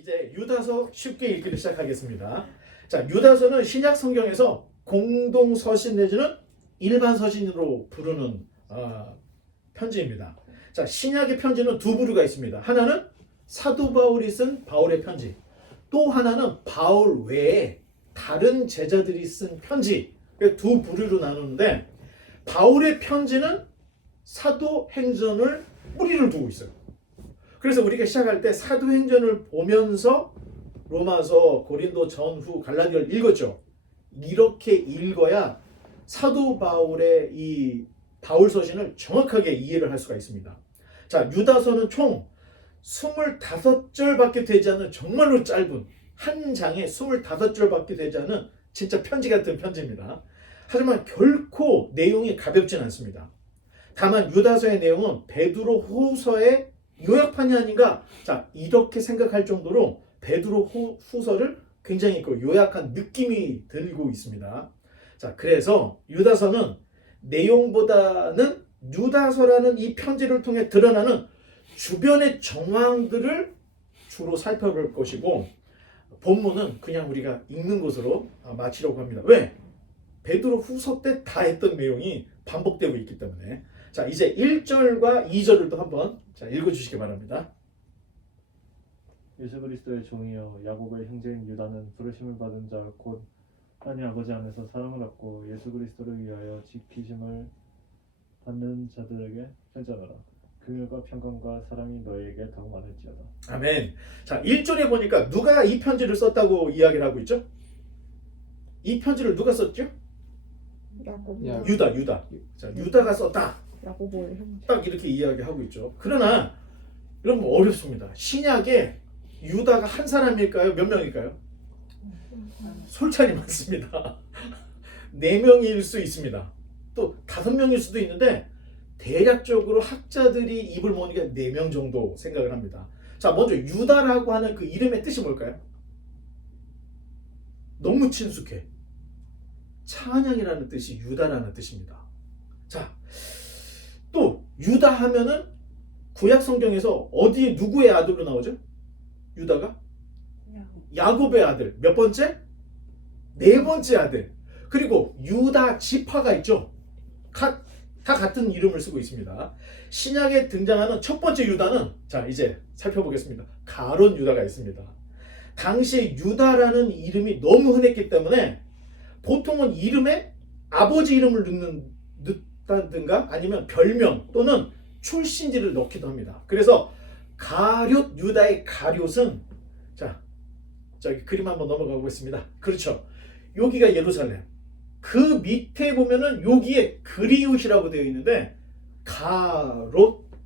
이제 유다서 쉽게 읽기를 시작하겠습니다. 자, 유다서는 신약 성경에서 공동 서신 내지는 일반 서신으로 부르는 편지입니다. 자, 신약의 편지는 두 부류가 있습니다. 하나는 사도 바울이 쓴 바울의 편지, 또 하나는 바울 외에 다른 제자들이 쓴 편지. 두 부류로 나누는데 바울의 편지는 사도행전을 뿌리를 두고 있어요. 그래서 우리가 시작할 때 사도행전을 보면서 로마서, 고린도, 전후, 갈라디아를 읽었죠. 이렇게 읽어야 사도 바울의 이 바울 서신을 정확하게 이해를 할 수가 있습니다. 자, 유다서는 총 25절밖에 되지 않는 정말로 짧은 한 장에 25절밖에 되지 않은 진짜 편지 같은 편지입니다. 하지만 결코 내용이 가볍진 않습니다. 다만 유다서의 내용은 베드로 후서의 요약판이 아닌가? 자, 이렇게 생각할 정도로 베드로 후서를 굉장히 요약한 느낌이 들고 있습니다. 자, 그래서 유다서는 내용보다는 유다서라는 이 편지를 통해 드러나는 주변의 정황들을 주로 살펴볼 것이고, 본문은 그냥 우리가 읽는 것으로 마치려고 합니다. 왜? 베드로 후서 때 다 했던 내용이 반복되고 있기 때문에. 자, 이제 1절과 2절을 또 한번 읽어주시기 바랍니다. 예수 그리스도의 종이여 야곱의 형제인 유다는 부르심을 받은 자 곧 하나님 아버지 안에서 사랑을 받고 예수 그리스도를 위하여 지키심을 받는 자들에게 편지하노라. 긍휼과 평강과 사랑이 너희에게 더 많을지어다. 아멘. 자, 1절에 보니까 누가 이 편지를 썼다고 이야기를 하고 있죠? 이 편지를 누가 썼죠? 유다. 자, 유다가 썼다. 야고보의 형제. 딱 이렇게 이야기하고 있죠. 그러나 여러분 어렵습니다. 신약에 유다가 한 사람일까요? 몇 명일까요? 솔찬이 많습니다. 4명일 수 있습니다. 또 5명일 수도 있는데 대략적으로 학자들이 입을 모으니까 4명 정도 생각을 합니다. 자, 먼저 유다라고 하는 그 이름의 뜻이 뭘까요? 너무 친숙해. 찬양이라는 뜻이 유다라는 뜻입니다. 자, 또 유다 하면은 구약 성경에서 어디 누구의 아들로 나오죠? 유다가 야곱의 아들. 몇 번째? 4번째 아들. 그리고 유다 지파가 있죠. 다 같은 이름을 쓰고 있습니다. 신약에 등장하는 첫 번째 유다는, 자, 이제 살펴보겠습니다. 가론 유다가 있습니다. 당시에 유다라는 이름이 너무 흔했기 때문에 보통은 이름에 아버지 이름을 넣는다든가 아니면 별명 또는 출신지를 넣기도 합니다. 그래서 가룟 유다의 가룟은, 자, 저기 그림 한번 넘어가 보겠습니다. 그렇죠. 여기가 예루살렘. 그 밑에 보면은 여기에 그리옷이라고 되어 있는데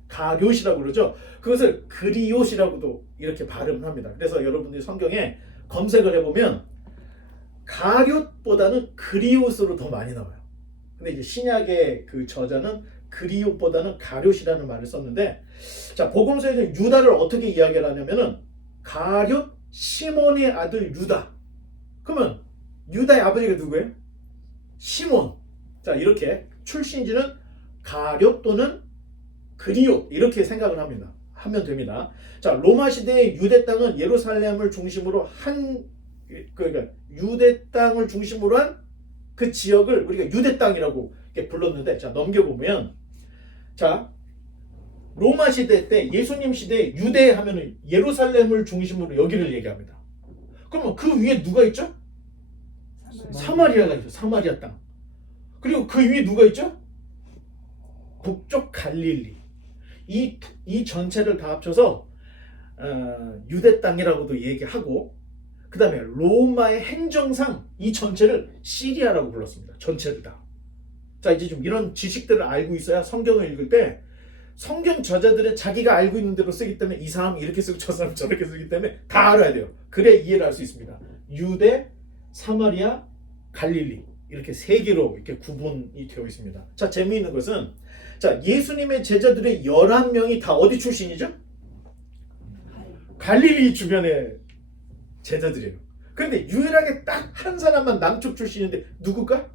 가룟이라고 그러죠. 그것을 그리옷이라고도 이렇게 발음을 합니다. 그래서 여러분들이 성경에 검색을 해보면 가룟보다는 그리옷으로 더 많이 나와요. 근데 이제 신약의 그 저자는 그리옷보다는 가룟이라는 말을 썼는데, 자, 복음서에서는 유다를 어떻게 이야기를 하냐면은 가룟 시몬의 아들 유다. 그러면 유다의 아버지가 누구예요? 시몬. 자, 이렇게 출신지는 가룟 또는 그리옷 이렇게 생각을 하면 됩니다. 자, 로마 시대의 유대 땅은 예루살렘을 중심으로 그러니까 유대 땅을 중심으로 한 그 지역을 우리가 유대 땅이라고 이렇게 불렀는데, 자, 넘겨보면, 자, 로마 시대 때 예수님 시대에 유대 하면은 예루살렘을 중심으로 여기를 얘기합니다. 그러면 그 위에 누가 있죠? 사마리아가 있죠. 사마리아 땅. 그리고 그 위에 누가 있죠? 북쪽 갈릴리. 이 전체를 다 합쳐서 유대 땅이라고도 얘기하고, 그 다음에 로마의 행정상 이 전체를 시리아라고 불렀습니다. 전체를 다. 자, 이제 좀 이런 지식들을 알고 있어야 성경을 읽을 때 성경 저자들은 자기가 알고 있는 대로 쓰기 때문에 이 사람이 이렇게 쓰고 저 사람이 저렇게 쓰기 때문에 다 알아야 돼요. 그래 이해를 할 수 있습니다. 유대, 사마리아, 갈릴리 이렇게 3개로 이렇게 구분이 되어 있습니다. 자, 재미있는 것은, 자, 예수님의 제자들의 11명이 다 어디 출신이죠? 갈릴리 주변의 제자들이에요. 그런데 유일하게 딱 한 사람만 남쪽 출신인데 누굴까?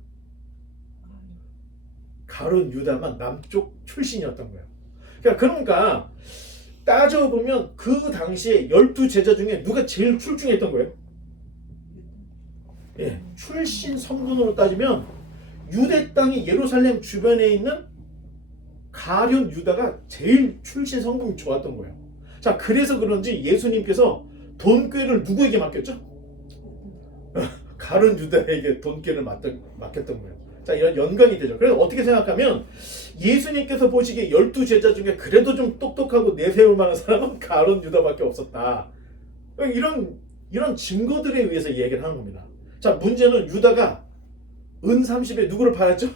가룟 유다만 남쪽 출신이었던 거예요. 그러니까 따져보면 그 당시에 12제자 중에 누가 제일 출중했던 거예요? 예, 출신 성분으로 따지면 유대 땅이 예루살렘 주변에 있는 가룟 유다가 제일 출신 성분이 좋았던 거예요. 자, 그래서 그런지 예수님께서 돈꾀를 누구에게 맡겼죠? 가룟 유다에게 돈꾀를 맡겼던 거예요. 자, 이런 연관이 되죠. 그래서 어떻게 생각하면 예수님께서 보시기에 12제자 중에 그래도 좀 똑똑하고 내세울 만한 사람은 가룟 유다밖에 없었다. 이런 증거들에 의해서 얘기를 하는 겁니다. 자, 문제는 유다가 은 30에 누구를 팔았죠?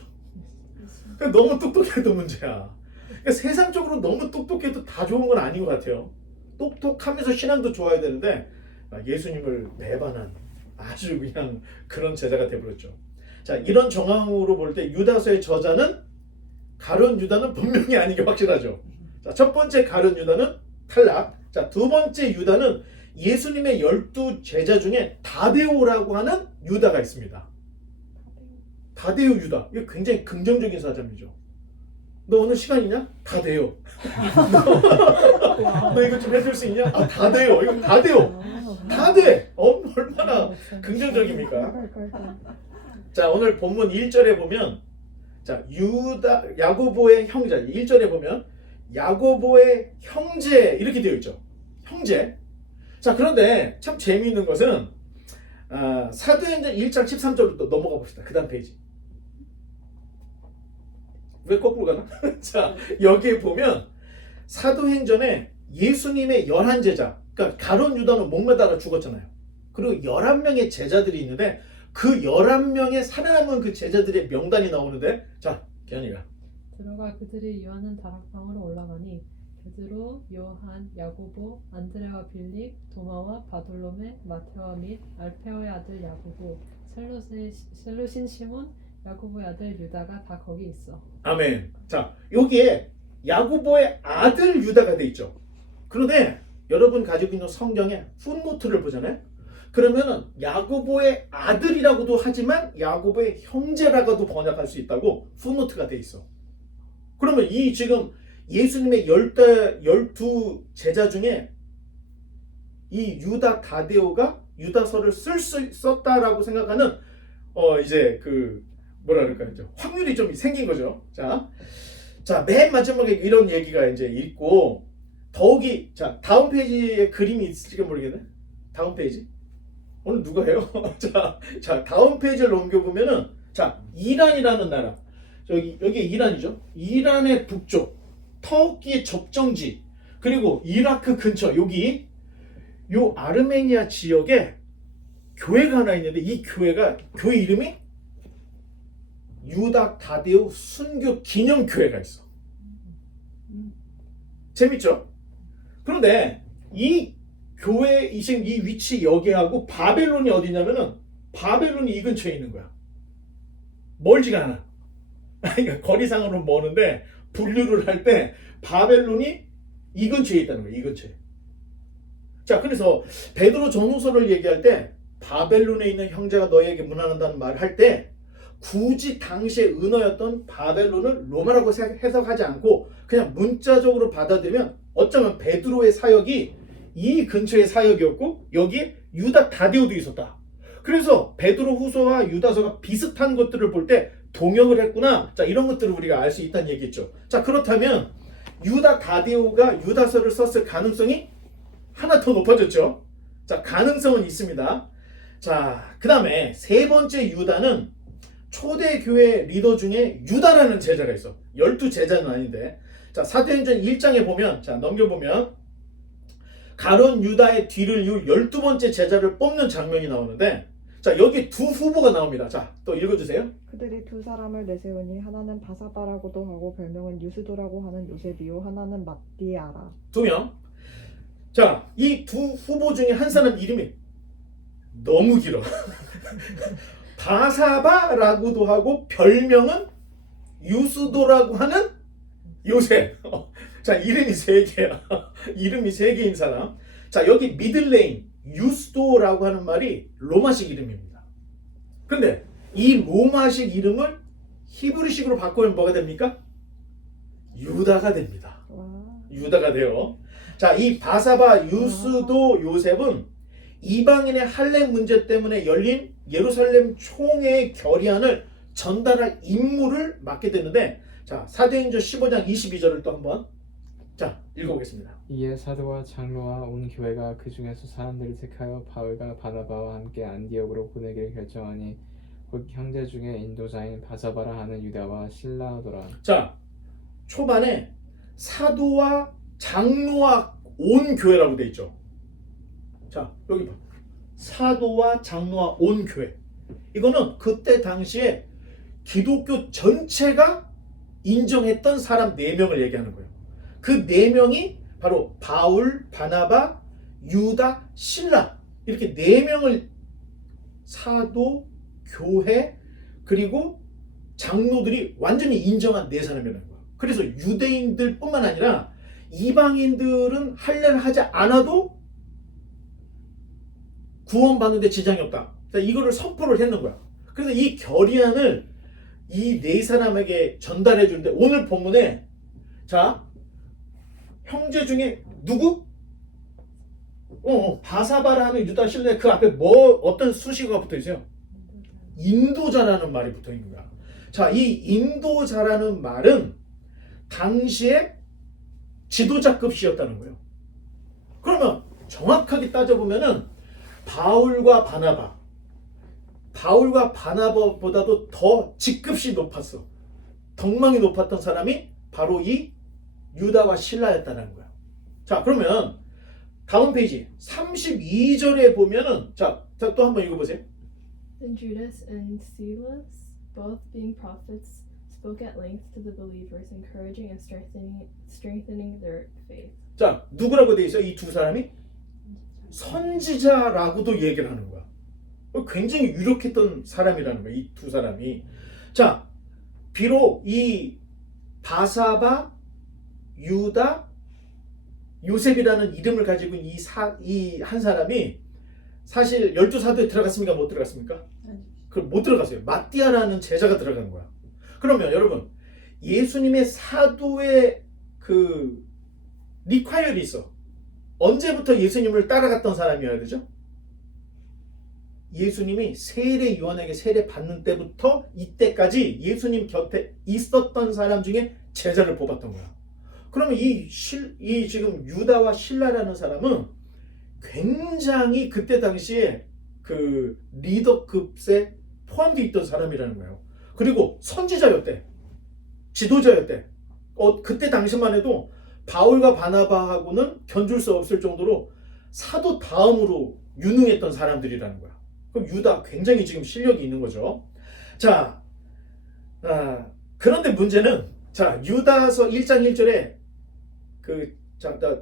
그러니까 너무 똑똑해도 문제야. 그러니까 세상적으로 너무 똑똑해도 다 좋은 건 아닌 것 같아요. 똑똑하면서 신앙도 좋아야 되는데 예수님을 배반한 아주 그냥 그런 제자가 되어버렸죠. 자, 이런 정황으로 볼 때 유다서의 저자는 가룟 유다는 분명히 아닌 게 확실하죠. 자, 첫 번째 가룟 유다는 탈락. 자, 두 번째 유다는 예수님의 12제자 중에 다데오라고 하는 유다가 있습니다. 다데오 유다. 이거 굉장히 긍정적인 사람이죠. 너 오늘 시간 있냐? 다 돼요. 너 이거 좀 해줄 수 있냐? 아, 다 돼요. 이거 다 돼요. 다 돼. 얼마나 긍정적입니까? 자, 오늘 본문 1절에 보면 자, 야고보의 형제 1절에 보면 야고보의 형제 이렇게 되어 있죠. 형제. 자, 그런데 참 재미있는 것은 사도행전 1장 13절로 또 넘어가 봅시다. 그 다음 페이지. 왜 거꾸로 가나? 자, 여기에 보면 사도행전에 예수님의 11제자, 그러니까 가룟 유다는 목매다가 죽었잖아요. 그리고 11명의 제자들이 있는데 그 11명의 살아남은 그 제자들의 명단이 나오는데, 자, 기현이가 들어가 그들이 요한은 다락방으로 올라가니 베드로, 요한, 야고보, 안드레와 빌립, 도마와 바돌로메, 마테와 및 알페오의 아들 야고보, 셀루신 시몬, 야고보의 아들 유다가 다 거기 있어. 아멘. 자, 여기에 야고보의 아들 유다가 돼 있죠. 그런데 여러분 가지고 있는 성경에 풋노트를 보잖아요. 그러면은 야고보의 아들이라고도 하지만 야고보의 형제라고도 번역할 수 있다고 풋노트가 돼 있어. 그러면 이 지금 예수님의 12제자 중에 이 유다 다데오가 유다서를 썼다라고 생각하는 이제 그 뭐라 그럴까요? 이제 확률이 좀 생긴 거죠. 자, 맨 마지막에 이런 얘기가 이제 있고 더욱이 자, 다음 페이지에 그림이 있을지 모르겠네. 다음 페이지. 오늘 누가 해요? 자, 다음 페이지를 넘겨보면은 자, 이란이라는 나라. 여기 이란이죠. 이란의 북쪽, 터키의 접정지, 그리고 이라크 근처 여기 요 아르메니아 지역에 교회가 하나 있는데 이 교회 이름이 유다 다데오 순교 기념교회가 있어. 재밌죠? 그런데 이 교회 지금 이 위치 여기하고 바벨론이 어디냐면은 바벨론이 이 근처에 있는 거야. 멀지가 않아. 그러니까 거리상으로 머는데 분류를 할 때 바벨론이 이 근처에 있다는 거야. 이 근처에. 자, 그래서 베드로 전후서를 얘기할 때 바벨론에 있는 형제가 너희에게 문안한다는 말을 할 때 굳이 당시의 은어였던 바벨론을 로마라고 해석하지 않고 그냥 문자적으로 받아들이면 어쩌면 베드로의 사역이 이 근처의 사역이었고 여기에 유다 다데오도 있었다. 그래서 베드로 후서와 유다서가 비슷한 것들을 볼 때 동역을 했구나. 자, 이런 것들을 우리가 알 수 있다는 얘기겠죠. 자, 그렇다면 유다 다데오가 유다서를 썼을 가능성이 하나 더 높아졌죠. 자, 가능성은 있습니다. 자, 그 다음에 세 번째 유다는 초대교회 리더 중에 유다라는 제자가 있어. 12제자는 아닌데. 자, 사도행전 1장에 보면, 자, 넘겨보면 가룟 유다의 뒤를 이을 12번째 제자를 뽑는 장면이 나오는데, 자, 여기 두 후보가 나옵니다. 자, 또 읽어주세요. 그들이 두 사람을 내세우니 하나는 바사바라고도 하고 별명은 유스도라고 하는 요셉이요 하나는 mat디아라. 두 명. 자, 이 두 후보 중에 한 사람 이름이 너무 길어. 바사바라고도 하고 별명은 유스도라고 하는 요셉. 자, 이름이 세 개야. 이름이 세 개인 사람. 자, 여기 미들네임 유스도라고 하는 말이 로마식 이름입니다. 근데 이 로마식 이름을 히브리식으로 바꾸면 뭐가 됩니까? 유다가 됩니다. 와. 유다가 돼요. 자, 이 바사바, 유스도, 요셉은 이방인의 할례 문제 때문에 열린 예루살렘 총회 결의안을 전달할 임무를 맡게 되는데, 자, 사도행전 15장 22절을 또 한번 자 읽어보겠습니다. 이에 사도와 장로와 온 교회가 그 중에서 사람들을 택하여 바울과 바나바와 함께 안디옥으로 보내기를 결정하니 곧 형제 중에 인도자인 바사바라 하는 유다와 실라더라. 자, 초반에 사도와 장로와 온 교회라고 돼 있죠. 자, 여기 봐. 사도와 장로와 온 교회. 이거는 그때 당시에 기독교 전체가 인정했던 사람 4명을 얘기하는 거예요. 그 4명이 바로 바울, 바나바, 유다, 실라, 이렇게 4명을 사도, 교회, 그리고 장로들이 완전히 인정한 4사람이라는 거예요. 그래서 유대인들 뿐만 아니라 이방인들은 할례를 하지 않아도 구원받는데 지장이 없다. 이거를 선포를 했는 거야. 그래서 이 결의안을 이 4사람에게 전달해 주는데, 오늘 본문에 자, 형제 중에 누구? 바사바라 하는 유다, 실라, 그 앞에 뭐 어떤 수식어가 붙어 있어요? 인도자라는 말이 붙어 있는 거야. 자, 이 인도자라는 말은 당시에 지도자급 시였다는 거예요. 그러면 정확하게 따져보면은 바울과 바나바보다도 더 직급이 높았어. 덕망이 높았던 사람이 바로 이 유다와 실라였다는 거야. 자, 그러면 다음 페이지 32절에 보면은 자, 또 한번 읽어보세요. Then Judas and Silas, both being prophets, spoke at length to the believers, encouraging and strengthening their faith. 자, 누구라고 돼 있어요? 이 2사람이 선지자라고도 얘기를 하는 거야. 굉장히 유력했던 사람이라는 거야, 이 2사람이. 자, 비록 이 바사바, 유다, 요셉이라는 이름을 가지고 이 한 사람이 사실 12사도에 들어갔습니까? 못 들어갔습니까? 못 들어갔어요. 마띠아라는 제자가 들어간 거야. 그러면 여러분, 예수님의 사도의 그 리콰이어리 있어. 언제부터 예수님을 따라갔던 사람이어야 되죠? 예수님이 세례 요한에게 세례 받는 때부터 이때까지 예수님 곁에 있었던 사람 중에 제자를 뽑았던 거야. 그러면 이 지금 유다와 실라라는 사람은 굉장히 그때 당시에 그 리더급에 포함되어 있던 사람이라는 거예요. 그리고 선지자였대. 지도자였대. 그때 당시만 해도 바울과 바나바하고는 견줄 수 없을 정도로 사도 다음으로 유능했던 사람들이라는 거야. 그럼 유다 굉장히 지금 실력이 있는 거죠. 자, 그런데 문제는 자, 유다서 1장 1절에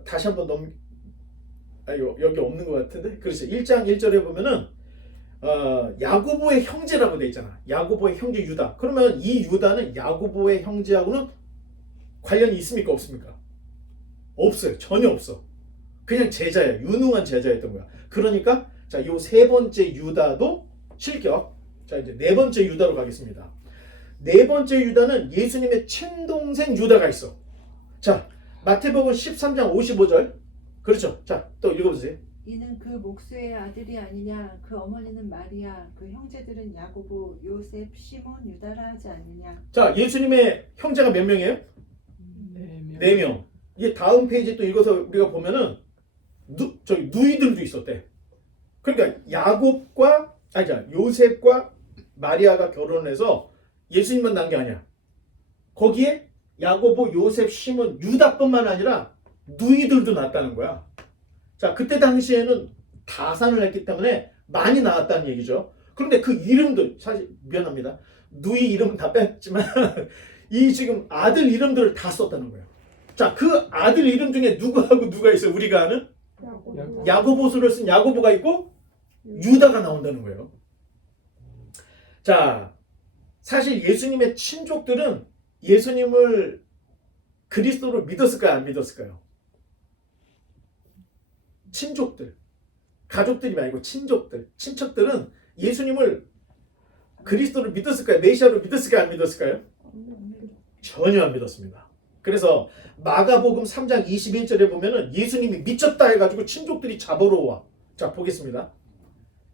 다시 한번 여기 없는 것 같은데, 그렇죠. 1장 1절에 보면은 야고보의 형제라고 돼 있잖아. 야고보의 형제 유다. 그러면 이 유다는 야고보의 형제하고는 관련이 있습니까? 없습니까? 없어요. 전혀 없어. 그냥 제자야. 유능한 제자였던 거야. 그러니까 자, 요 3번째 유다도 실격. 자, 이제 4번째 유다로 가겠습니다. 4번째 유다는 예수님의 친동생 유다가 있어. 자, 마태복음 13장 55절. 그렇죠. 자, 또 읽어보세요. 이는 그 목수의 아들이 아니냐? 그 어머니는 마리아, 그 형제들은 야고보, 요셉, 시몬, 유다라 하지 않느냐? 자, 예수님의 형제가 몇 명이에요? 4명. 이게 다음 페이지 또 읽어서 우리가 보면은 누이들도 있었대. 그러니까 요셉과 마리아가 결혼을 해서 예수님만 낳은 게 아니야. 거기에 야고보, 요셉, 시몬, 유다뿐만 아니라 누이들도 낳았다는 거야. 자, 그때 당시에는 다산을 했기 때문에 많이 낳았다는 얘기죠. 그런데 그 이름들, 사실 미안합니다. 누이 이름은 다 뺐지만 이 지금 아들 이름들을 다 썼다는 거예요. 자, 그 아들 이름 중에 누구하고 누가 있어요? 우리가 아는? 야고보서를 쓴 야고보가 있고 유다가 나온다는 거예요. 자, 사실 예수님의 친족들은 예수님을 그리스도로 믿었을까요? 안 믿었을까요? 친족들, 가족들이 말고 친척들은 예수님을 그리스도를 믿었을까요? 메시아로 믿었을까요? 안 믿었을까요? 전혀 안 믿었습니다. 그래서 마가복음 3장 21절에 보면은 예수님이 미쳤다 해가지고 친족들이 잡으러 와. 자, 보겠습니다.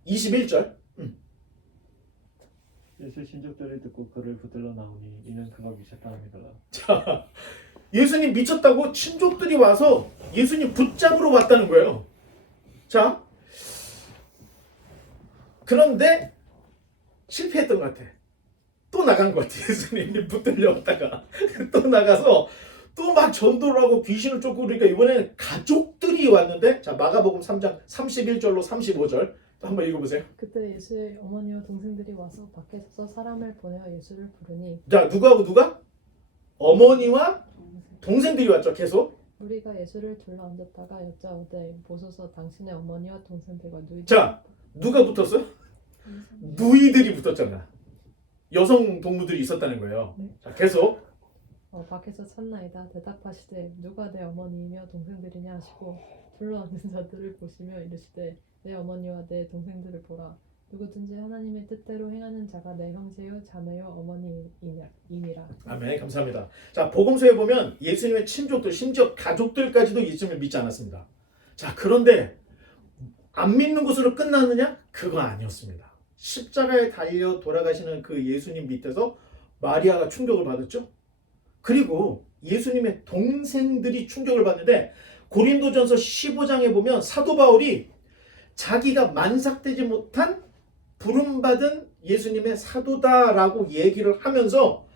21절. 예수 신족들이 듣고 그를 붙들러 나오니 이는 그가 미쳤다 함이더라. 자, 예수님 미쳤다고 친족들이 와서 예수님 붙잡으러 왔다는 거예요. 자, 그런데 실패했던 것 같아. 또 나간 것 같아. 예수님이 붙들려 왔다가 또 나가서 또 막 전도를 하고 귀신을 쫓고 그러니까 이번에는 가족들이 왔는데, 자, 마가복음 3장 31절로 35절 또 한번 읽어보세요. 그때 예수의 어머니와 동생들이 와서 밖에 서서 사람을 보내어 예수를 부르니 자, 누구하고 누가? 어머니와 동생들이 왔죠. 계속. 우리가 예수를 둘러앉았다가 여짜오되 보소서 당신의 어머니와 동생들과 누이 자, 누가 붙었어? 누이들이 붙었잖아. 여성 동무들이 있었다는 거예요. 네. 자, 계속. 밖에서 찾나이다 대답하시되 누가 내 어머니이며 동생들이냐 하시고 둘러앉은 자들을 보시며 이르시되 내 어머니와 내 동생들을 보라. 누구든지 하나님의 뜻대로 행하는 자가 내 형제요 자매요 어머니이니라. 아멘. 감사합니다. 자, 복음서에 보면 예수님의 친족들, 심지어 가족들까지도 예수님을 믿지 않았습니다. 자, 그런데 안 믿는 것으로 끝났느냐? 그거 아니었습니다. 십자가에 달려 돌아가시는 그 예수님 밑에서 마리아가 충격을 받았죠. 그리고 예수님의 동생들이 충격을 받는데 고린도전서 15장에 보면 사도 바울이 자기가 만삭되지 못한 부름받은 예수님의 사도다라고 얘기를 하면서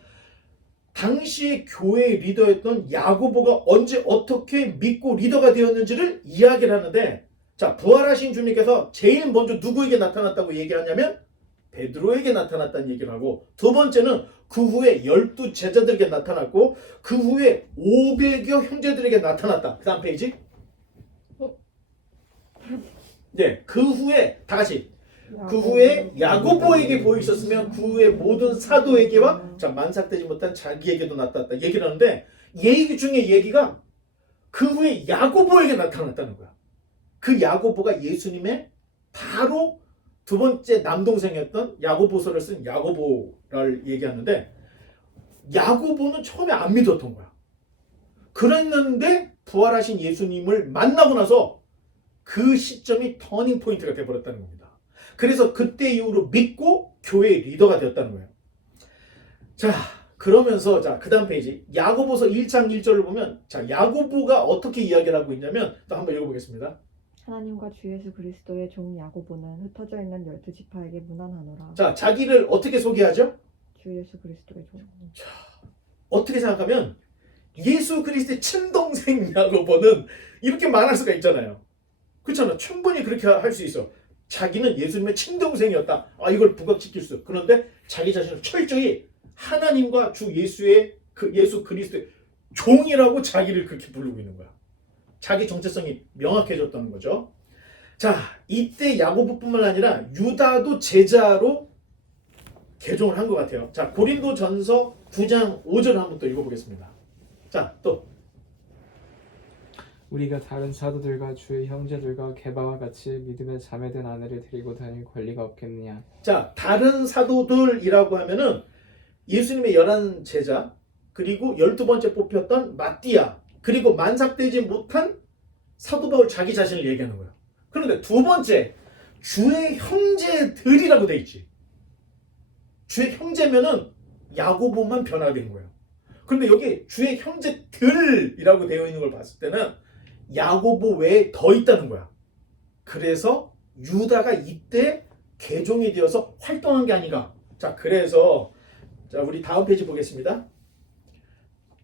당시의 교회의 리더였던 야고보가 언제 어떻게 믿고 리더가 되었는지를 이야기를 하는데, 자, 부활하신 주님께서 제일 먼저 누구에게 나타났다고 얘기하냐면 베드로에게 나타났다는 얘기를 하고, 두 번째는 그 후에 12 제자들에게 나타났고, 그 후에 500여 형제들에게 나타났다. 그 다음 페이지. 네, 그 후에 다 같이 그 후에 야고보에게 보이셨으면 그 후에 모든 사도에게와, 자, 만삭되지 못한 자기에게도 나타났다 얘기를 하는데, 얘기 중에 얘기가 그 후에 야고보에게 나타났다는 거야. 그 야고보가 예수님의 바로 두 번째 남동생이었던 야고보서를 쓴 야고보를 얘기하는데, 야고보는 처음에 안 믿었던 거야. 그랬는데 부활하신 예수님을 만나고 나서 그 시점이 터닝 포인트가 돼버렸다는 겁니다. 그래서 그때 이후로 믿고 교회의 리더가 되었다는 거예요. 자, 그러면서 자, 그 다음 페이지 야고보서 1장 1절을 보면, 자, 야고보가 어떻게 이야기를 하고 있냐면, 또 한번 읽어보겠습니다. 하나님과 주 예수 그리스도의 종 야고보는 흩어져 있는 12지파에게 문안하노라. 자, 자기를 어떻게 소개하죠? 주 예수 그리스도의 종. 어떻게 생각하면 예수 그리스도의 친동생 야고보는 이렇게 말할 수가 있잖아요. 그렇잖아. 충분히 그렇게 할 수 있어. 자기는 예수님의 친동생이었다. 아, 이걸 부각시킬 수. 그런데 자기 자신을 철저히 하나님과 주 예수의 그 예수 그리스도의 종이라고 자기를 그렇게 부르고 있는 거야. 자기 정체성이 명확해졌다는 거죠. 자, 이때 야고보뿐만 아니라 유다도 제자로 개종을 한 것 같아요. 자, 고린도전서 9장 5절 한번 또 읽어보겠습니다. 자, 또 우리가 다른 사도들과 주의 형제들과 게바와 같이 믿음의 자매된 아내를 데리고 다닐 권리가 없겠느냐. 자, 다른 사도들이라고 하면은 예수님의 11 제자, 그리고 12번째 뽑혔던 마띠아, 그리고 만삭되지 못한 사도 바울 자기 자신을 얘기하는 거예요. 그런데 두 번째, 주의 형제들이라고 돼 있지. 주의 형제면은 야고보만 변화된 거예요. 그런데 여기 주의 형제들이라고 되어 있는 걸 봤을 때는 야고보 외에 더 있다는 거야. 그래서 유다가 이때 개종이 되어서 활동한 게 아닌가. 자, 그래서 자, 우리 다음 페이지 보겠습니다.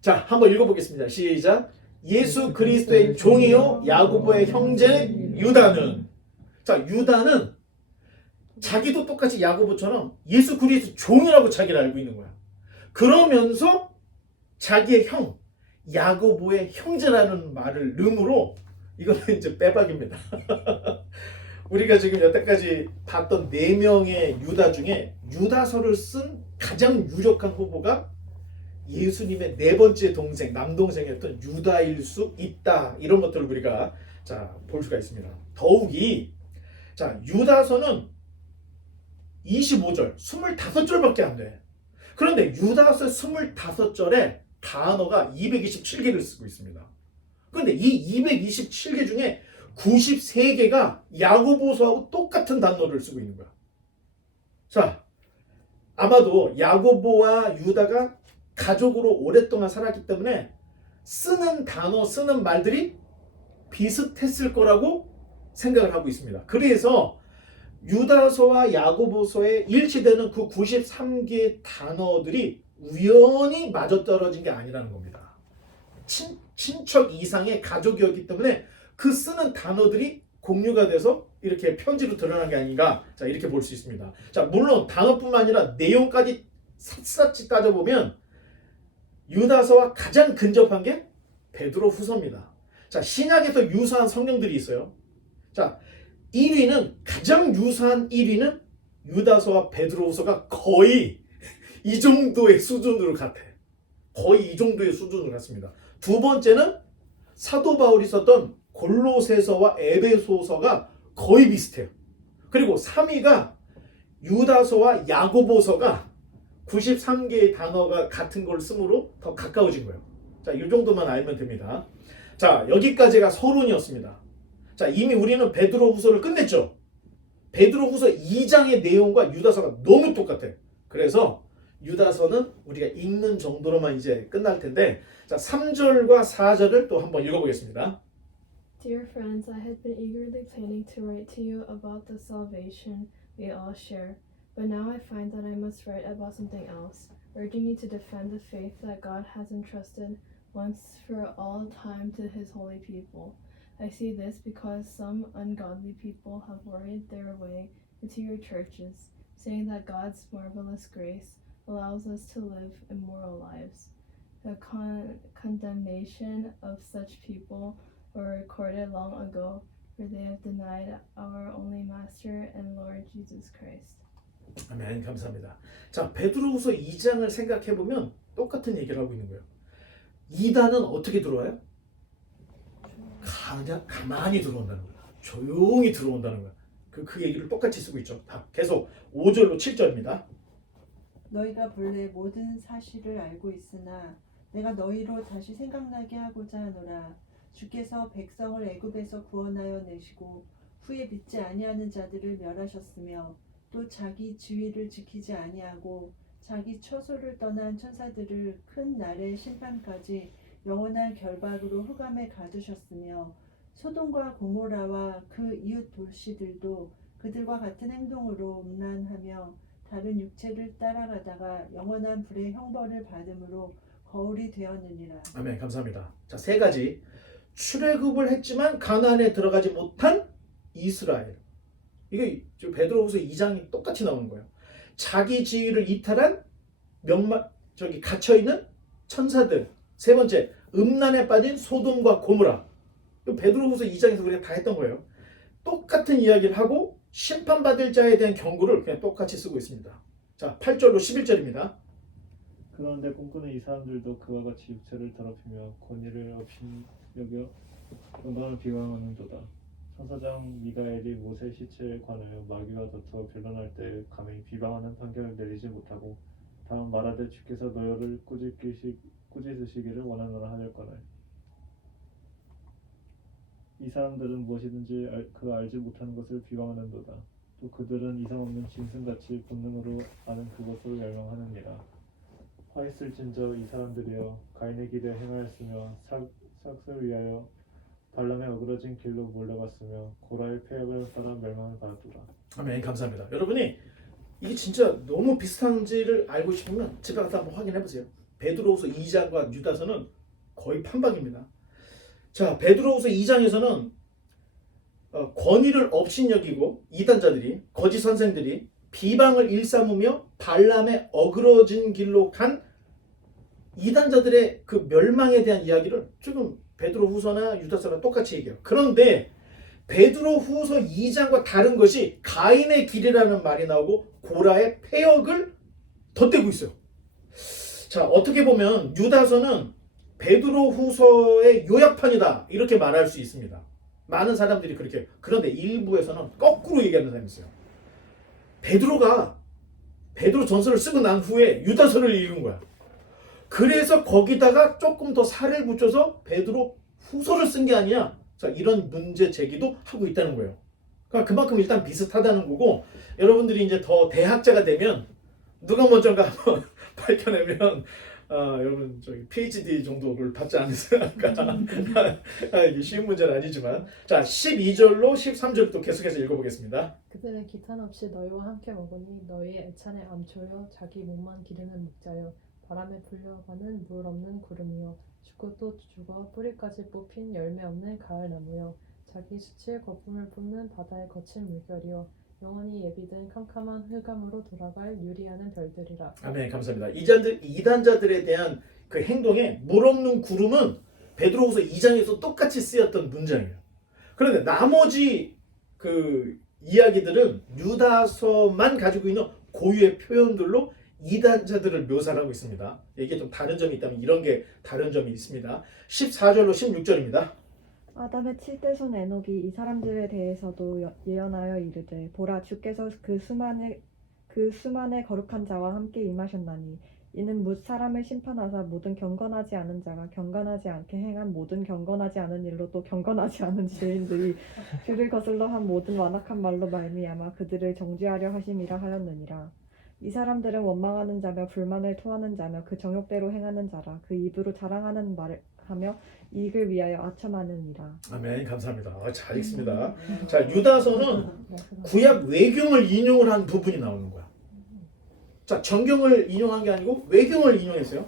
자, 한번 읽어보겠습니다. 시작. 예수 그리스도의 종이요 야고보의 형제 유다는, 자, 유다는 자기도 똑같이 야고보처럼 예수 그리스도 종이라고 자기를 알고 있는 거야. 그러면서 자기의 형 야고보의 형제라는 말을 넣음으로, 이거는 이제 빼박입니다. 우리가 지금 여태까지 봤던 4명의 유다 중에 유다서를 쓴 가장 유력한 후보가 예수님의 4번째 동생, 남동생이었던 유다일 수 있다. 이런 것들을 우리가 자, 볼 수가 있습니다. 더욱이 자, 유다서는 25절, 25절밖에 안 돼. 그런데 유다서 25절에 단어가 227개를 쓰고 있습니다. 그런데 이 227개 중에 93개가 야고보서하고 똑같은 단어를 쓰고 있는 거야. 자, 아마도 야고보와 유다가 가족으로 오랫동안 살았기 때문에 쓰는 단어, 쓰는 말들이 비슷했을 거라고 생각을 하고 있습니다. 그래서 유다서와 야고보서에 일치되는 그 93개의 단어들이 우연히 맞아떨어진 게 아니라는 겁니다. 친척 이상의 가족이었기 때문에 그 쓰는 단어들이 공유가 돼서 이렇게 편지로 드러난 게 아닌가, 자, 이렇게 볼 수 있습니다. 자, 물론 단어뿐만 아니라 내용까지 샅샅이 따져보면 유다서와 가장 근접한 게 베드로 후서입니다. 자, 신약에서 유사한 성경들이 있어요. 자, 1위는 가장 유사한 1위는 유다서와 베드로 후서가 거의 이 정도의 수준으로 같아. 거의 이 정도의 수준으로 같습니다. 두 번째는 사도 바울이 썼던 골로새서와 에베소서가 거의 비슷해요. 그리고 3위가 유다서와 야고보서가 93개의 단어가 같은 걸 쓰므로 더 가까워진 거예요. 자, 이 정도만 알면 됩니다. 자, 여기까지가 서론이었습니다. 자, 이미 우리는 베드로 후서를 끝냈죠. 베드로 후서 2장의 내용과 유다서가 너무 똑같아요. 그래서 유다서는 우리가 읽는 정도로만 이제 끝날 텐데, 자, 3절과 4절을 또 한번 읽어보겠습니다. Dear friends, I had been eagerly planning to write to you about the salvation we all share, but now I find that I must write about something else, urging you to defend the faith that God has entrusted once for all time to His holy people. I see this because some ungodly people have worried their way into your churches, saying that God's marvelous grace allows us to live immoral lives. The condemnation of such people were recorded long ago, for they have denied our only Master and Lord Jesus Christ. 아멘, 감사합니다. 자, 베드로후서 2장을 생각해 보면 똑같은 얘기를 하고 있는 거예요. 이단은 어떻게 들어와요? 그냥 가만히 들어온다는 거예요. 조용히 들어온다는 거예요. 그 얘기를 똑같이 쓰고 있죠. 다 계속 5절로 7절입니다. 너희가 본래 모든 사실을 알고 있으나 내가 너희로 다시 생각나게 하고자 하노라. 주께서 백성을 애굽에서 구원하여 내시고 후에 믿지 아니하는 자들을 멸하셨으며 또 자기 지위를 지키지 아니하고 자기 처소를 떠난 천사들을 큰 날의 심판까지 영원한 결박으로 흑암에 가두셨으며 소돔과 고모라와 그 이웃 도시들도 그들과 같은 행동으로 음란하며 다른 육체를 따라가다가 영원한 불의 형벌을 받음으로 거울이 되었느니라. 아멘, 감사합니다. 자, 세 가지. 출애굽을 했지만 가나안에 들어가지 못한 이스라엘. 이게 베드로후서 2장이 똑같이 나오는 거예요. 자기 지위를 이탈한 갇혀 있는 천사들. 세 번째, 음란에 빠진 소돔과 고모라. 베드로후서 2장에서 우리가 다 했던 거예요. 똑같은 이야기를 하고 심판받을 자에 대한 경고를 그냥 똑같이 쓰고 있습니다. 자, 8절로 11절입니다. 그런데 꿈꾸는 이 사람들도 그와 같이 육체를 더럽히며 권위를 업신여겨 영광을 비방하는도다. 천사장 미가엘이 모세 시체에 관하여 마귀와 다투어 변론할 때 감히 비방하는 판결을 내리지 못하고 다음 말하되 주께서 너희를 꾸짖으시기를 원하노라 하였거늘. 이 사람들은 무엇이든지 알지 못하는 것을 비방하는도다. 또 그들은 이상 없는 짐승같이 본능으로 아는 그것으로 멸망하느니라. 화했을진저 이 사람들이여 가인의 길에 행하였으며 삭을 위하여 발람의 어그러진 길로 몰려갔으며 고라의 폐역을 따라 멸망을 받았도다. 아멘, 감사합니다. 여러분이 이게 진짜 너무 비슷한지를 알고 싶으면 집에 가서 한번 확인해 보세요. 베드로후서 2장과 유다서는 거의 판박입니다. 자, 베드로후서 2장에서는 권위를 업신여기고 이단자들이, 거짓 선생들이 비방을 일삼으며 발람의 어그러진 길로 간 이단자들의 그 멸망에 대한 이야기를 지금 베드로후서나 유다서나 똑같이 얘기해요. 그런데 베드로후서 2장과 다른 것이 가인의 길이라는 말이 나오고 고라의 폐역을 덧대고 있어요. 자, 어떻게 보면 유다서는 베드로후서의 요약판이다 이렇게 말할 수 있습니다. 많은 사람들이 그렇게 해요. 그런데 일부에서는 거꾸로 얘기하는 사람이 있어요. 베드로 전서를 쓰고 난 후에 유다서를 읽은 거야. 그래서 거기다가 조금 더 살을 붙여서 베드로 후서를 쓴 게 아니야. 자, 이런 문제 제기도 하고 있다는 거예요. 그러니까 그만큼 일단 비슷하다는 거고, 여러분들이 이제 더 대학자가 되면 누가 먼저가 한번 밝혀내면 여러분 저기 PhD 정도를 받지 않으실까? 이게 쉬운 문제는 아니지만, 자 12절로 13절도 계속해서 읽어보겠습니다. 그들은 기탄 없이 너희와 함께 먹으니 너희 애찬에 암초여 자기 목만 기르는 목자여 바람에 불려가는 물 없는 구름이여 죽고 또 죽어 뿌리까지 뽑힌 열매 없는 가을나무여 자기 수치의 거품을 뿜는 바다의 거친 물결이여 영원히 예비된 캄캄한 흑암으로 돌아갈 유리하는 별들이라. 아멘. 감사합니다. 이단자들에 대한 그 행동에 물 없는 구름은 베드로후서 2장에서 똑같이 쓰였던 문장이에요. 그런데 나머지 그 이야기들은 유다서만 가지고 있는 고유의 표현들로 이단자들을 묘사를 하고 있습니다. 이게 좀 다른 점이 있다면 이런 게 다른 점이 있습니다. 14절로 16절입니다. 아담의 칠대손 에녹이 이 사람들에 대해서도 예언하여 이르되 보라 주께서 그 수만의 거룩한 자와 함께 임하셨나니 이는 뭇 사람을 심판하사 모든 경건하지 않은 자가 경건하지 않게 행한 모든 경건하지 않은 일로 또 경건하지 않은 죄인들이 그를 거슬러 한 모든 완악한 말로 말미암아 그들을 정죄하려 하심이라 하였느니라. 이 사람들은 원망하는 자며 불만을 토하는 자며 그 정욕대로 행하는 자라. 그 입으로 자랑하는 말을 하며 이익을 위하여 아첨하느니라. 아멘. 감사합니다. 잘 읽습니다. 자, 유다서는 구약 외경을 인용을 한 부분이 나오는 거야. 자, 정경을 인용한 게 아니고 외경을 인용했어요.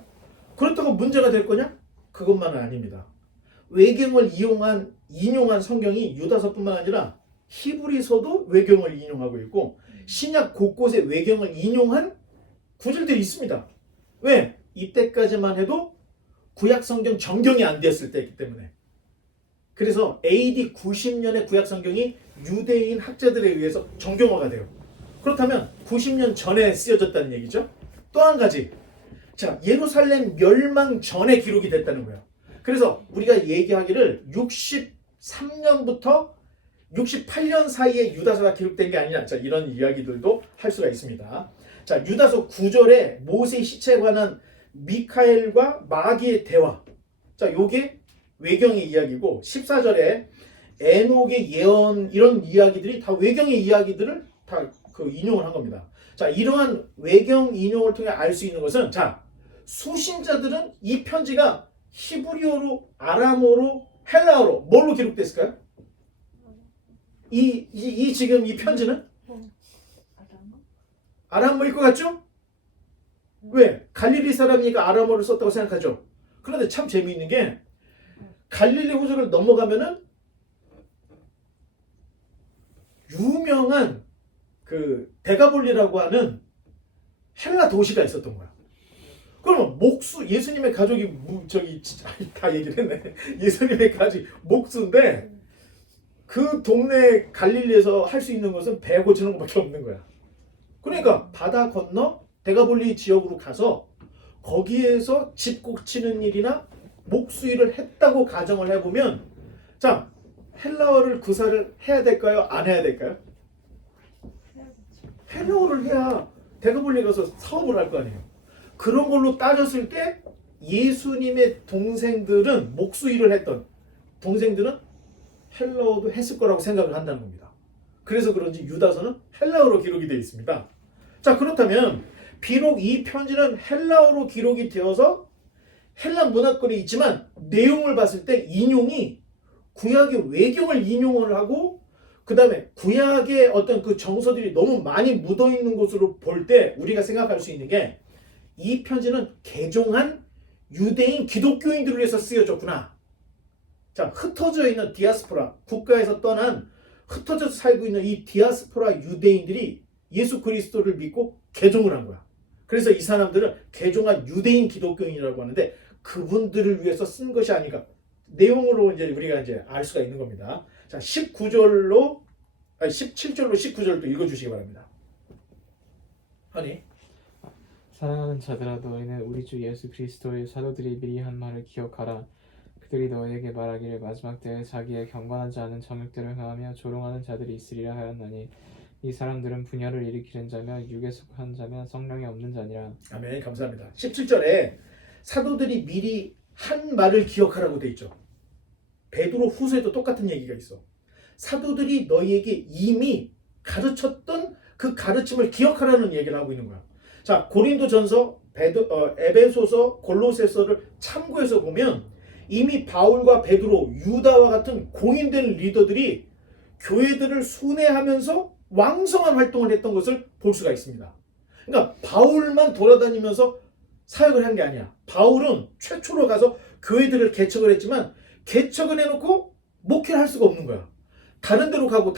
그렇다고 문제가 될 거냐? 그것만은 아닙니다. 외경을 인용한 성경이 유다서뿐만 아니라 히브리서도 외경을 인용하고 있고 신약 곳곳에 외경을 인용한 구절들이 있습니다. 왜? 이때까지만 해도 구약 성경 정경이 안 됐을 때이기 때문에. 그래서 AD 90년에 구약 성경이 유대인 학자들에 의해서 정경화가 돼요. 그렇다면 90년 전에 쓰여졌다는 얘기죠. 또 한 가지. 자, 예루살렘 멸망 전에 기록이 됐다는 거예요. 그래서 우리가 얘기하기를 63년부터 68년 사이에 유다서가 기록된 게 아니냐. 자, 이런 이야기들도 할 수가 있습니다. 자, 유다서 9절에 모세 시체에 관한 미카엘과 마귀의 대화. 자, 요게 외경의 이야기고 14절에 에녹의 예언 이런 이야기들이 다 외경의 이야기들을 다 그 인용을 한 겁니다. 자, 이러한 외경 인용을 통해 알 수 있는 것은 자, 수신자들은 이 편지가 히브리어로, 아람어로, 헬라어로 뭘로 기록됐을까요? 지금 이 편지는 아람어일 것 같죠? 왜? 갈릴리 사람이니까 아람어를 썼다고 생각하죠. 그런데 참 재미있는 게 갈릴리 호수를 넘어가면은 유명한 그 데가볼리라고 하는 헬라 도시가 있었던 거야. 그러면 예수님의 가족이 다 얘기를 했네. 예수님의 가족이 목수인데 그 동네 갈릴리에서 할 수 있는 것은 배 고치는 것밖에 없는 거야. 그러니까 바다 건너 데가볼리 지역으로 가서 거기에서 집 고치는 일이나 목수일을 했다고 가정을 해보면 자, 헬라어를 구사를 해야 될까요? 안 해야 될까요? 헬라어를 해야 데가볼리 가서 사업을 할 거 아니에요. 그런 걸로 따졌을 때 예수님의 동생들은 목수일을 했던 동생들은 헬라어도 했을 거라고 생각을 한다는 겁니다. 그래서 그런지 유다서는 헬라어로 기록이 되어 있습니다. 자, 그렇다면 비록 이 편지는 헬라어로 기록이 되어서 헬라 문화권에 있지만 내용을 봤을 때 인용이 구약의 외경을 인용을 하고 그 다음에 구약의 어떤 그 정서들이 너무 많이 묻어있는 것으로 볼 때 우리가 생각할 수 있는 게 이 편지는 개종한 유대인 기독교인들을 위해서 쓰여졌구나. 자, 흩어져 있는 디아스포라, 국가에서 떠난 흩어져서 살고 있는 이 디아스포라 유대인들이 예수 그리스도를 믿고 개종을 한 거야. 그래서 이 사람들은 개종한 유대인 기독교인이라고 하는데 그분들을 위해서 쓴 것이 아닌가. 내용으로 이제 우리가 이제 알 수가 있는 겁니다. 자, 17절로 19절도 읽어주시기 바랍니다. 하니? 사랑하는 자들아 너희는 우리 주 예수 그리스도의 사도들이 미리 한 말을 기억하라. 그들이 너희에게 말하기를 마지막 때에 자기의 경건하지 않은 정욕대로 행하며 조롱하는 자들이 있으리라 하였나니 이 사람들은 분열을 일으키는 자며 육에 속한 자며 성령이 없는 자니라. 아멘. 감사합니다. 17절에 사도들이 미리 한 말을 기억하라고 돼 있죠. 베드로 후서에도 똑같은 얘기가 있어. 사도들이 너희에게 이미 가르쳤던 그 가르침을 기억하라는 얘기를 하고 있는 거야. 자, 고린도전서, 에베소서, 골로새서를 참고해서 보면 이미 바울과 베드로, 유다와 같은 공인된 리더들이 교회들을 순회하면서 왕성한 활동을 했던 것을 볼 수가 있습니다. 그러니까 바울만 돌아다니면서 사역을 한 게 아니야. 바울은 최초로 가서 교회들을 개척을 했지만 개척을 해놓고 목회를 할 수가 없는 거야. 다른 데로 가고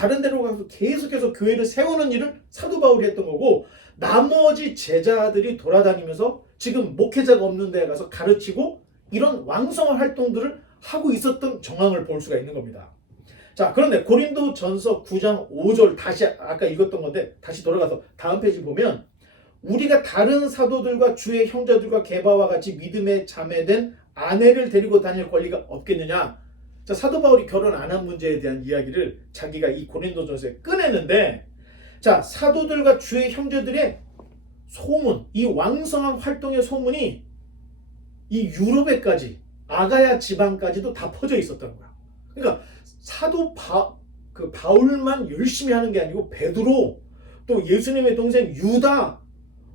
계속해서 교회를 세우는 일을 사도 바울이 했던 거고, 나머지 제자들이 돌아다니면서 지금 목회자가 없는 데 가서 가르치고 이런 왕성한 활동들을 하고 있었던 정황을 볼 수가 있는 겁니다. 자, 그런데 고린도전서 9장 5절, 다시 아까 읽었던 건데 다시 돌아가서 다음 페이지 보면, 우리가 다른 사도들과 주의 형제들과 게바와 같이 믿음에 자매된 아내를 데리고 다닐 권리가 없겠느냐. 자, 사도 바울이 결혼 안 한 문제에 대한 이야기를 자기가 이 고린도전서에 꺼내는데, 자, 사도들과 주의 형제들의 소문, 이 왕성한 활동의 소문이 이 유럽에까지, 아가야 지방까지도 다 퍼져 있었던 거야. 그러니까 사도 바울만 열심히 하는 게 아니고 베드로, 또 예수님의 동생 유다,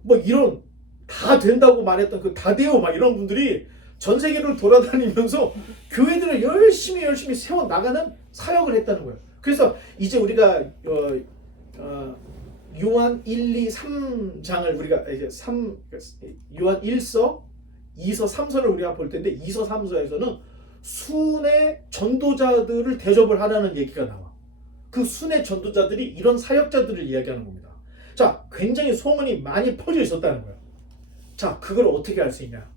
뭐 이런 다 된다고 말했던 그 다데오, 막 이런 분들이 전 세계를 돌아다니면서 교회들을 열심히 세워 나가는 사역을 했다는 거예요. 그래서 이제 우리가 요한 1, 2, 3장을 우리가 이제 요한 1서, 2서, 3서를 우리가 볼 텐데, 2서, 3서에서는 순회 전도자들을 대접을 하라는 얘기가 나와. 그 순회 전도자들이 이런 사역자들을 이야기하는 겁니다. 자, 굉장히 소문이 많이 퍼져 있었다는 거예요. 자, 그걸 어떻게 알 수 있냐?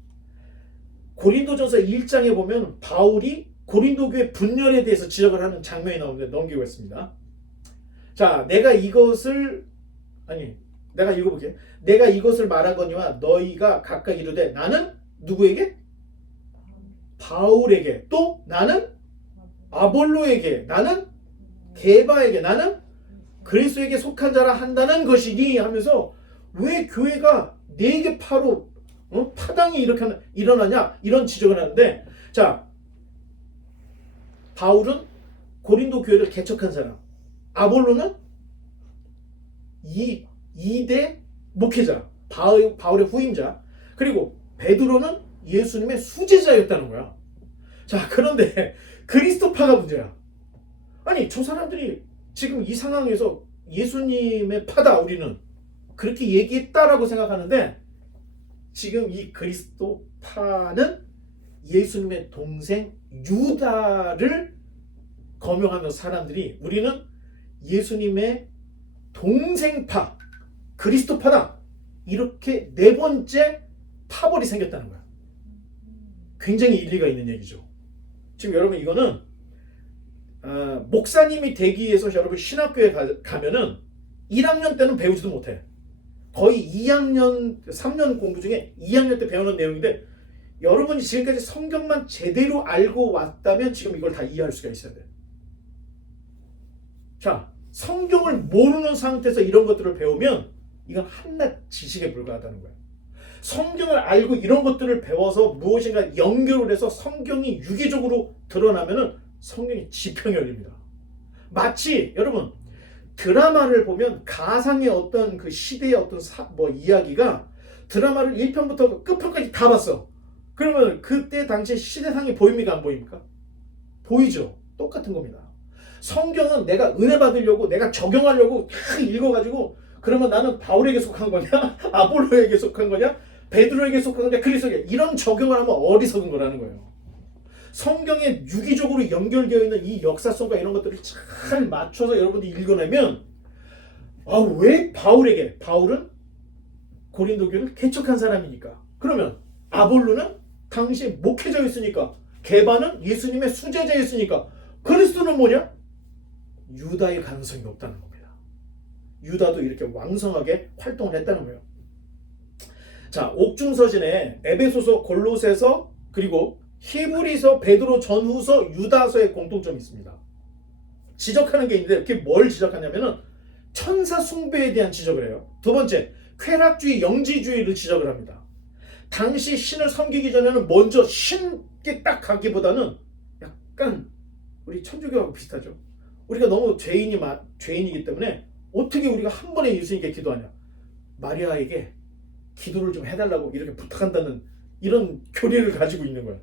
고린도전서 1장에 보면 바울이 고린도 교회 분열에 대해서 지적을 하는 장면이 나오는데 넘기고 있습니다. 자, 내가 읽어볼게. 내가 이것을 말하거니와 너희가 각각 이르되 나는 누구에게? 바울에게, 또 나는 아볼로에게, 나는 게바에게, 나는 그리스도에게 속한 자라 한다는 것이니 하면서, 왜 교회가 네게 파당이 이렇게 일어나냐, 이런 지적을 하는데, 자, 바울은 고린도 교회를 개척한 사람, 아볼로는 2대 목회자, 바울의 후임자, 그리고 베드로는 예수님의 수제자였다는 거야. 자, 그런데 그리스도파가 문제야. 아니, 저 사람들이 지금 이 상황에서 예수님의 파다, 우리는 그렇게 얘기했다라고 생각하는데, 지금 이 그리스도파는 예수님의 동생 유다를 거명하면서 사람들이, 우리는 예수님의 동생파, 그리스도파다, 이렇게 네 번째 파벌이 생겼다는 거야. 굉장히 일리가 있는 얘기죠. 지금 여러분, 이거는 목사님이 되기 위해서 여러분 신학교에 가면은 1학년 때는 배우지도 못해. 거의 2학년, 3년 공부 중에 2학년 때 배우는 내용인데, 여러분이 지금까지 성경만 제대로 알고 왔다면 지금 이걸 다 이해할 수가 있어야 돼. 자, 성경을 모르는 상태에서 이런 것들을 배우면 이건 한낱 지식에 불과하다는 거예요. 성경을 알고 이런 것들을 배워서 무엇인가 연결을 해서 성경이 유기적으로 드러나면은 성경이 지평이 열립니다. 마치 여러분, 드라마를 보면 가상의 어떤 그 시대의 어떤 이야기가, 드라마를 1편부터 끝편까지 다 봤어. 그러면 그때 당시에 시대상이 보입니까, 안 보입니까? 보이죠. 똑같은 겁니다. 성경은 내가 은혜 받으려고, 내가 적용하려고 읽어가지고, 그러면 나는 바울에게 속한 거냐, 아볼로에게 속한 거냐, 베드로에게 속한 거냐, 그리스도에게, 이런 적용을 하면 어리석은 거라는 거예요. 성경에 유기적으로 연결되어 있는 이 역사성과 이런 것들을 잘 맞춰서 여러분들이 읽어내면, 왜 바울에게? 바울은 고린도 교회를 개척한 사람이니까. 그러면 아볼로는 당시 목회자였으니까, 게바는 예수님의 수제자였으니까, 그리스도는 뭐냐? 유다의 가능성이 없다는 겁니다. 유다도 이렇게 왕성하게 활동을 했다는 거예요. 자, 옥중서신에 에베소서, 골로새서, 그리고 히브리서, 베드로 전후서, 유다서의 공통점이 있습니다. 지적하는 게 있는데, 그게 뭘 지적하냐면은 천사 숭배에 대한 지적을 해요. 두 번째, 쾌락주의, 영지주의를 지적을 합니다. 당시 신을 섬기기 전에는 먼저 신께 딱 가기보다는 약간 우리 천주교하고 비슷하죠. 우리가 너무 죄인이기 때문에 어떻게 우리가 한 번에 예수님께 기도하냐. 마리아에게 기도를 좀 해달라고 이렇게 부탁한다는 이런 교리를 가지고 있는 거예요.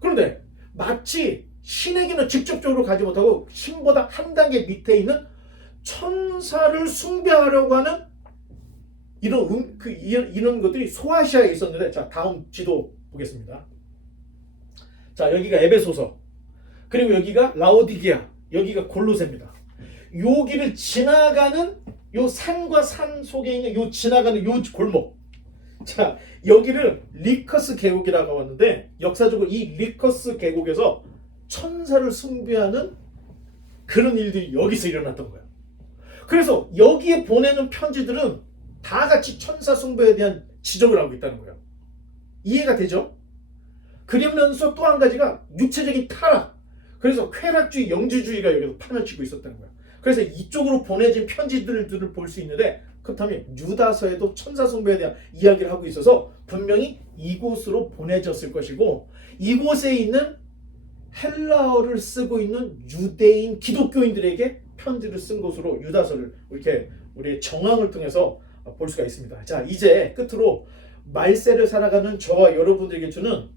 그런데 마치 신에게는 직접적으로 가지 못하고 신보다 한 단계 밑에 있는 천사를 숭배하려고 하는 이런 것들이 소아시아에 있었는데, 자, 다음 지도 보겠습니다. 자, 여기가 에베소서, 그리고 여기가 라오디게아, 여기가 골로새입니다. 여기를 지나가는 요 산과 산 속에 있는 요 지나가는 요 골목. 자, 여기를 리커스 계곡이라고 하는데, 역사적으로 이 리커스 계곡에서 천사를 숭배하는 그런 일들이 여기서 일어났던 거예요. 그래서 여기에 보내는 편지들은 다 같이 천사 숭배에 대한 지적을 하고 있다는 거예요. 이해가 되죠? 그러면서 또 한 가지가 육체적인 타락. 그래서 쾌락주의, 영주주의가 여기서 판을 치고 있었다는 거예요. 그래서 이쪽으로 보내진 편지들을 볼 수 있는데, 그렇다면 유다서에도 천사 숭배에 대한 이야기를 하고 있어서 분명히 이곳으로 보내졌을 것이고, 이곳에 있는 헬라어를 쓰고 있는 유대인 기독교인들에게 편지를 쓴 것으로 유다서를 이렇게 우리의 정황을 통해서 볼 수가 있습니다. 자, 이제 끝으로 말세를 살아가는 저와 여러분들에게 주는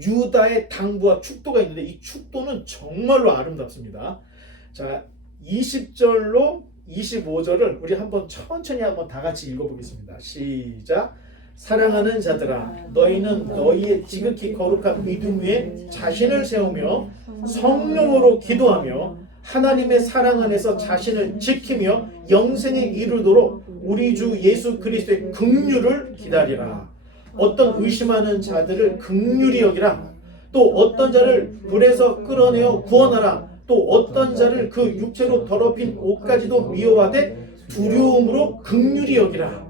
유다의 당부와 축도가 있는데, 이 축도는 정말로 아름답습니다. 자, 20절로 25절을 우리 한번 천천히 한번 다 같이 읽어보겠습니다. 시작. 사랑하는 자들아, 너희는 너희의 지극히 거룩한 믿음 위에 자신을 세우며 성령으로 기도하며 하나님의 사랑 안에서 자신을 지키며 영생에 이르도록 우리 주 예수 그리스도의 긍휼을 기다리라. 어떤 의심하는 자들을 긍휼히 여기라. 또 어떤 자를 불에서 끌어내어 구원하라. 또 어떤 자를 그 육체로 더럽힌 옷까지도 미워하되 두려움으로 긍휼히 여기라.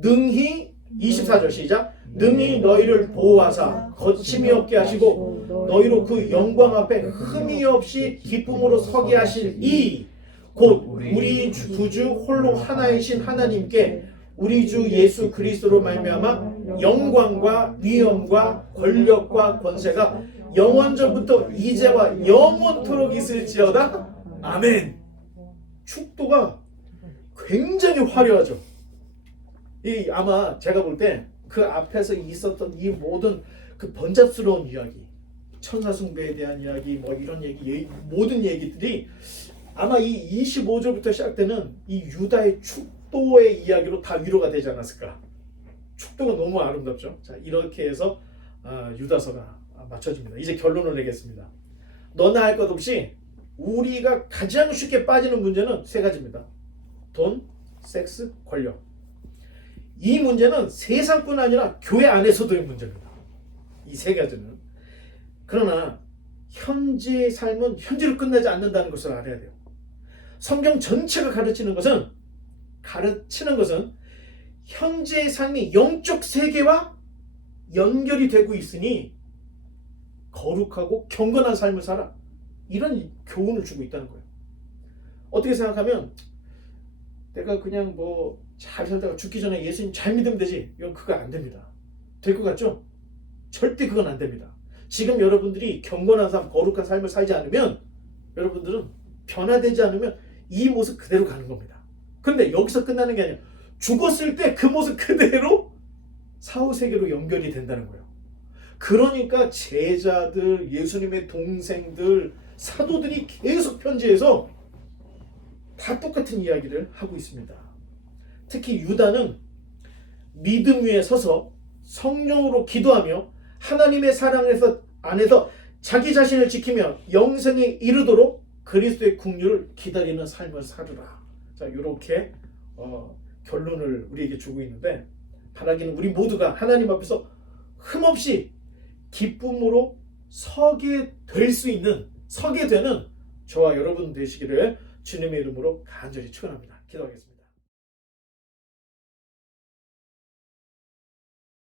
능히 24절 시작. 능히 너희를 보호하사 거침이 없게 하시고 너희로 그 영광 앞에 흠이 없이 기쁨으로 서게 하실 이 곧 우리 구주 홀로 하나이신 하나님께 우리 주 예수 그리스도로 말미암아 영광과 위엄과 권력과 권세가 영원전부터 이제와 영원토록 있을지어다. 아멘. 축도가 굉장히 화려하죠. 이 아마 제가 볼 때 그 앞에서 있었던 이 모든 그 번잡스러운 이야기, 천사 숭배에 대한 이야기, 뭐 이런 얘기, 모든 얘기들이 아마 이 25절부터 시작되는 이 유다의 축도의 이야기로 다 위로가 되지 않았을까. 축도가 너무 아름답죠. 자, 이렇게 해서 유다서가 맞춰집니다. 이제 결론을 내겠습니다. 너나 할 것 없이 우리가 가장 쉽게 빠지는 문제는 세 가지입니다. 돈, 섹스, 권력. 이 문제는 세상뿐 아니라 교회 안에서도의 문제입니다. 이 세 가지는. 그러나 현재의 삶은 현재로 끝나지 않는다는 것을 알아야 돼요. 성경 전체가 가르치는 것은 현재의 삶이 영적 세계와 연결이 되고 있으니 거룩하고 경건한 삶을 살아. 이런 교훈을 주고 있다는 거예요. 어떻게 생각하면 내가 그냥 뭐 잘 살다가 죽기 전에 예수님 잘 믿으면 되지. 이건 그거 안 됩니다. 될 것 같죠? 절대 그건 안 됩니다. 지금 여러분들이 경건한 삶, 거룩한 삶을 살지 않으면 여러분들은 변화되지 않으면 이 모습 그대로 가는 겁니다. 그런데 여기서 끝나는 게 아니라 죽었을 때 그 모습 그대로 사후세계로 연결이 된다는 거예요. 그러니까 제자들, 예수님의 동생들, 사도들이 계속 편지해서 다 똑같은 이야기를 하고 있습니다. 특히 유다는 믿음 위에 서서 성령으로 기도하며 하나님의 사랑 안에서 자기 자신을 지키며 영생에 이르도록 그리스도의 긍휼을 기다리는 삶을 살으라. 자, 이렇게 결론을 우리에게 주고 있는데, 바라기는 우리 모두가 하나님 앞에서 흠없이 기쁨으로 서게 되는 저와 여러분 되시기를 주님의 이름으로 간절히 축원합니다. 기도하겠습니다.